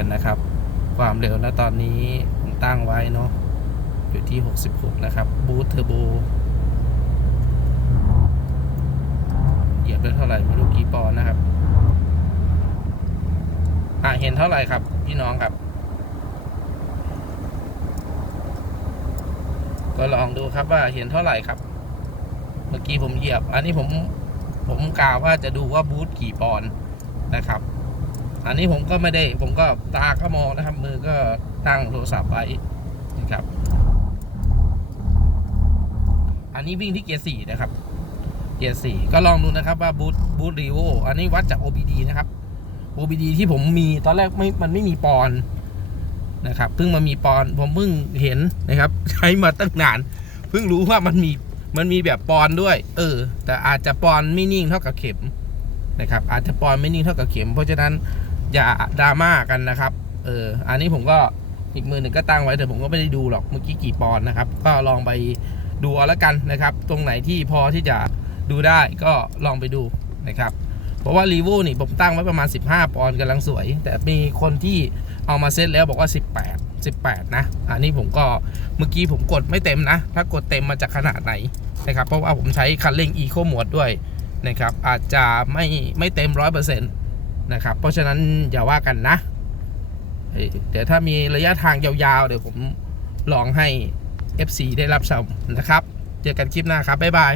กันนะครับ ความเร็วนะตอนนี้ผมตั้งไว้เนาะอยู่ที่ 66 นะครับ บูทเทอร์โบเหยียบได้เท่าไหร่ไม่รู้กี่ปอนนะครับ อะ เห็นเท่าไหร่ครับ พี่น้องครับ ก็ลองดูครับว่าเห็นเท่าไหร่ครับ เมื่อกี้ผมเหยียบ อันนี้ผมผมกล่าวว่าจะดูว่าบูทกี่ปอนนะครับ อันนี้ผมก็ไม่ได้ผมก็ตาก็มองนะครับ มือก็ตั้งโทรศัพท์ไว้นะครับ อันนี้วิ่งที่เกียร์สี่นะครับ เกียร์สี่ก็ลองดูนะครับว่าบูทบูทรีโวอันนี้วัดจาก OBD นะครับ OBD ที่ผมมีตอนแรกไม่มันไม่มีปอนนะครับเพิ่งมามีปอนผมเพิ่งเห็นนะครับ ใช้มาตั้งนานเพิ่งรู้ว่ามันมีมันมีแบบปอนด้วย เออ แต่อาจจะปอนไม่นิ่งเท่ากับเข็มนะครับ อาจจะปอนไม่นิ่งเท่ากับเข็ม เพราะฉะนั้น อย่าดราม่ากันนะครับ เออ อันนี้ผมก็อีกมือหนึ่งก็ตั้งไว้แต่ผมก็ไม่ได้ดูหรอกเมื่อกี้กี่ปอนนะครับ ก็ลองไปดูเอาละกันนะครับ ตรงไหนที่พอที่จะดูได้ก็ลองไปดูนะครับ เพราะว่ารีวูนี่ผมตั้งไว้ประมาณ 15 ปอนด์กำลังสวย แต่มีคนที่เอามาเซตแล้วบอกว่า 18 18 นะ อันนี้ผมก็เมื่อกี้ผมกดไม่เต็มนะ ถ้ากดเต็มมาจากขนาดไหนนะครับ เพราะว่าผมใช้คันเร่ง Eco Mode ด้วยนะครับ อาจจะไม่ไม่เต็ม 100%น นะครับ เพราะฉะนั้นอย่าว่ากันนะเดี๋ยวถ้ามีระยะทางยาวๆ เดี๋ยวผมลองให้ FC ได้รับชมนะครับ เจอกันคลิปหน้าครับ บ๊ายบาย